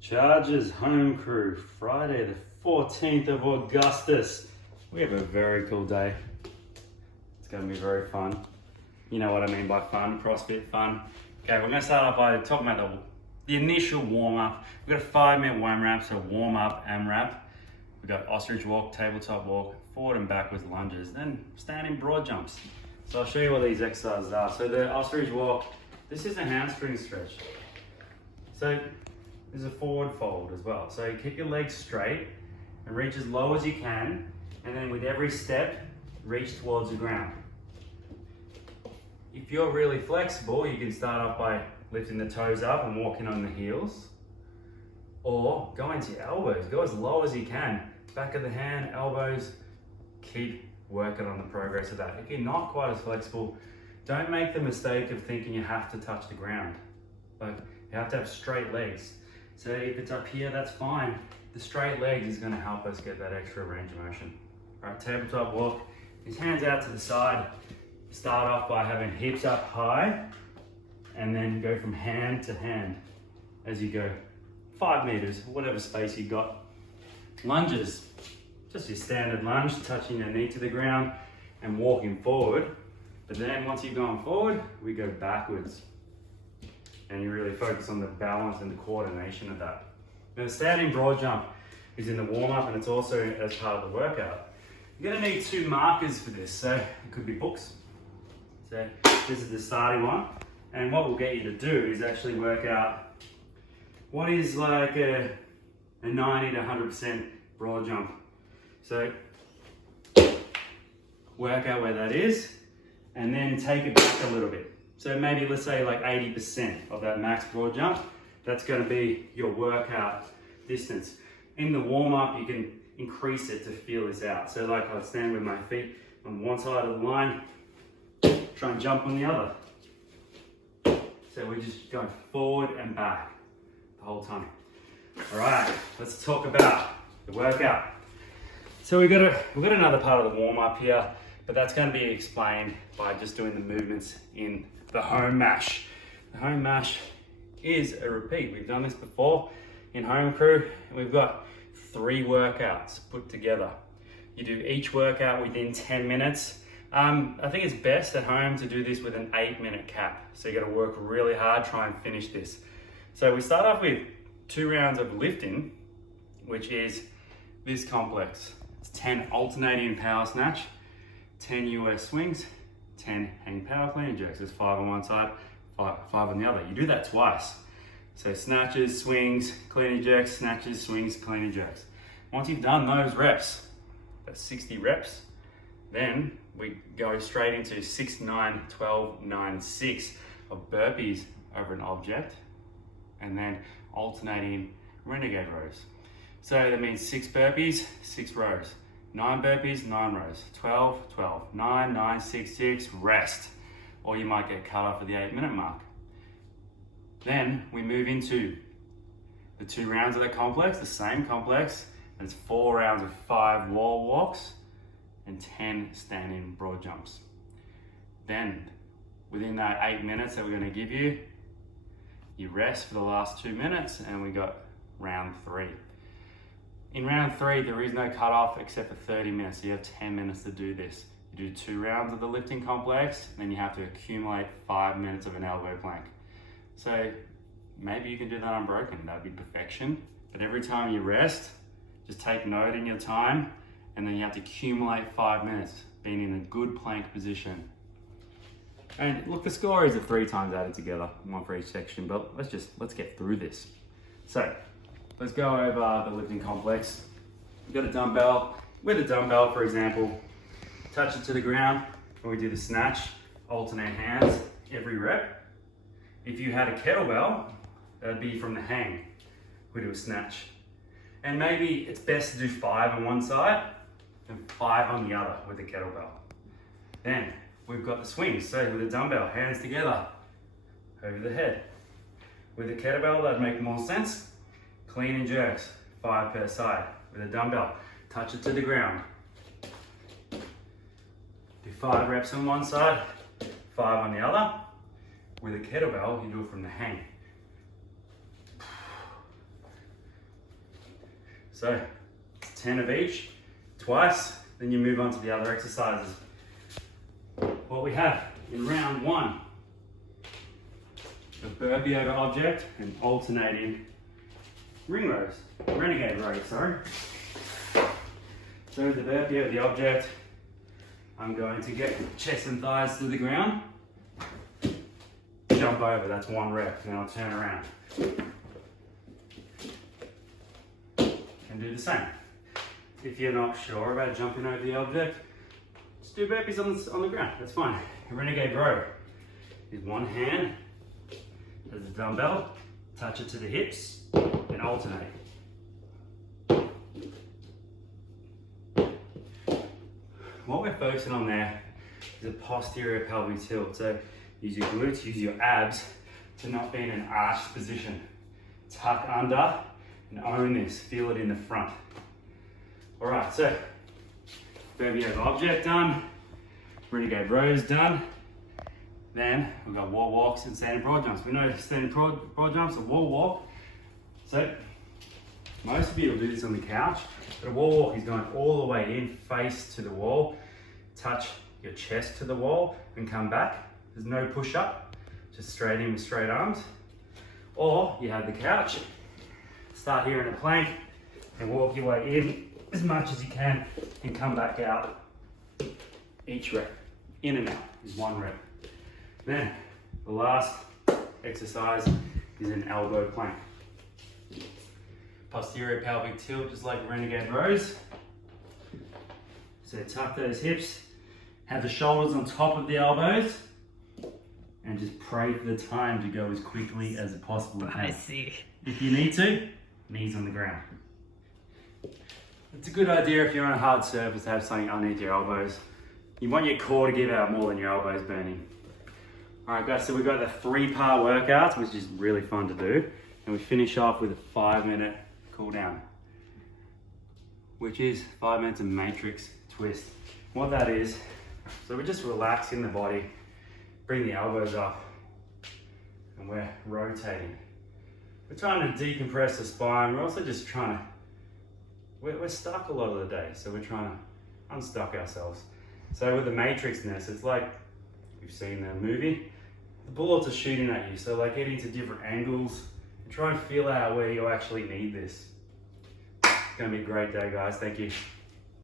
Chargers home crew, Friday the 14th of Augustus. We have a very cool day. It's going to be very fun. You know what I mean by fun, CrossFit fun. Okay, we're going to start off by talking about the initial warm-up. We've got a 5-minute warm-up, so warm-up, AMRAP. We've got ostrich walk, tabletop walk, forward and backwards lunges, then standing broad jumps. So I'll show you what these exercises are. So the ostrich walk, this is a hamstring stretch. So there's a forward fold as well. So you keep your legs straight and reach as low as you can, and then with every step, reach towards the ground. If you're really flexible, you can start off by lifting the toes up and walking on the heels, or go into your elbows. Go as low as you can. Back of the hand, elbows, keep working on the progress of that. If you're not quite as flexible, don't make the mistake of thinking you have to touch the ground. Like, you have to have straight legs. So if it's up here, that's fine. The straight legs is gonna help us get that extra range of motion. All right, tabletop walk. His hands out to the side. Start off by having hips up high, and then go from hand to hand as you go. 5 meters, whatever space you got. Lunges, just your standard lunge, touching your knee to the ground and walking forward. But then once you've gone forward, we go backwards. And you really focus on the balance and the coordination of that. Now the standing broad jump is in the warm-up, and it's also as part of the workout. You're gonna need 2 markers for this, so it could be books. So this is the starting one, and what we'll get you to do is actually work out what is like a 90 to 100% broad jump. So work out where that is, and then take it back a little bit. So maybe let's say like 80% of that max broad jump, that's going to be your workout distance. In the warm up, you can increase it to feel this out. So like I'll stand with my feet on one side of the line, try and jump on the other. So we're just going forward and back the whole time. All right, let's talk about the workout. So we've got another part of the warm up here, but that's going to be explained by just doing the movements in the home mash. The home mash is a repeat. We've done this before in home crew, and we've got 3 workouts put together. You do each workout within 10 minutes. I think it's best at home to do this with an 8-minute cap. So you got to work really hard, try and finish this. So we start off with 2 rounds of lifting, which is this complex. It's 10 alternating power snatch, 10 US swings, 10 hang power clean and jerks. There's 5 on one side, 5 on the other. You do that twice. So snatches, swings, clean and jerks, snatches, swings, clean and jerks. Once you've done those reps, that's 60 reps, then we go straight into 6, 9, 12, 9, 6 of burpees over an object, and then alternating renegade rows. So that means 6 burpees, 6 rows. 9 burpees, 9 rows, 12, 12, 9, 9, 6, 6, rest. Or you might get cut off at the 8-minute mark. Then we move into the 2 rounds of that complex, the same complex, and it's 4 rounds of 5 wall walks and 10 standing broad jumps. Then within that 8 minutes that we're gonna give you, you rest for the last 2 minutes, and we got round 3. In round 3, there is no cutoff except for 30 minutes. So you have 10 minutes to do this. You do 2 rounds of the lifting complex, then you have to accumulate 5 minutes of an elbow plank. So maybe you can do that unbroken. That'd be perfection. But every time you rest, just take note in your time, and then you have to accumulate 5 minutes, being in a good plank position. And look, the score is 3 times added together, 1 for each section, but let's get through this. So let's go over the lifting complex. We've got a dumbbell. With a dumbbell, for example, touch it to the ground, and we do the snatch, alternate hands every rep. If you had a kettlebell, that'd be from the hang. We do a snatch. And maybe it's best to do 5 on one side and 5 on the other with the kettlebell. Then we've got the swings. So with a dumbbell, hands together, over the head. With a kettlebell, that'd make more sense. Clean and jerks, 5 per side. With a dumbbell, touch it to the ground. Do 5 reps on one side, 5 on the other. With a kettlebell, you do it from the hang. So 10 of each, twice, then you move on to the other exercises. What we have in round 1, a burpee over object and alternating ring rows, renegade rows, sorry. So the burpee over the object, I'm going to get chest and thighs to the ground, jump over, that's 1 rep, then I'll turn around. And do the same. If you're not sure about jumping over the object, just do burpees on the ground, that's fine. A renegade row is 1 hand as a dumbbell, touch it to the hips, and alternate. What we're focusing on there is a posterior pelvic tilt. So use your glutes, use your abs to not be in an arched position. Tuck under and own this, feel it in the front. All right, so burpee over object done, renegade rows done. Then we've got wall walks and standing broad jumps. We know standing broad jumps, a wall walk. So most of you will do this on the couch, but a wall walk is going all the way in, face to the wall, touch your chest to the wall and come back. There's no push up, just straight in with straight arms. Or you have the couch, start here in a plank and walk your way in as much as you can and come back out. Each rep, in and out is 1 rep. Then the last exercise is an elbow plank. Posterior pelvic tilt, just like renegade rows. So tuck those hips, have the shoulders on top of the elbows, and just pray for the time to go as quickly as it possibly can. I see. If you need to, knees on the ground. It's a good idea if you're on a hard surface to have something underneath your elbows. You want your core to give out more than your elbows burning. All right guys, so we've got the 3-part workouts, which is really fun to do. And we finish off with a 5-minute cool down, which is 5 minutes of matrix twist. What that is, so we're just relaxing the body, bring the elbows up, and we're rotating. We're trying to decompress the spine. We're also just trying to, we're stuck a lot of the day, so we're trying to unstuck ourselves. So with the matrixness, it's like we've seen the movie, the bullets are shooting at you, so like getting to different angles and try and feel out where you actually need this. It's gonna be a great day, guys. Thank you.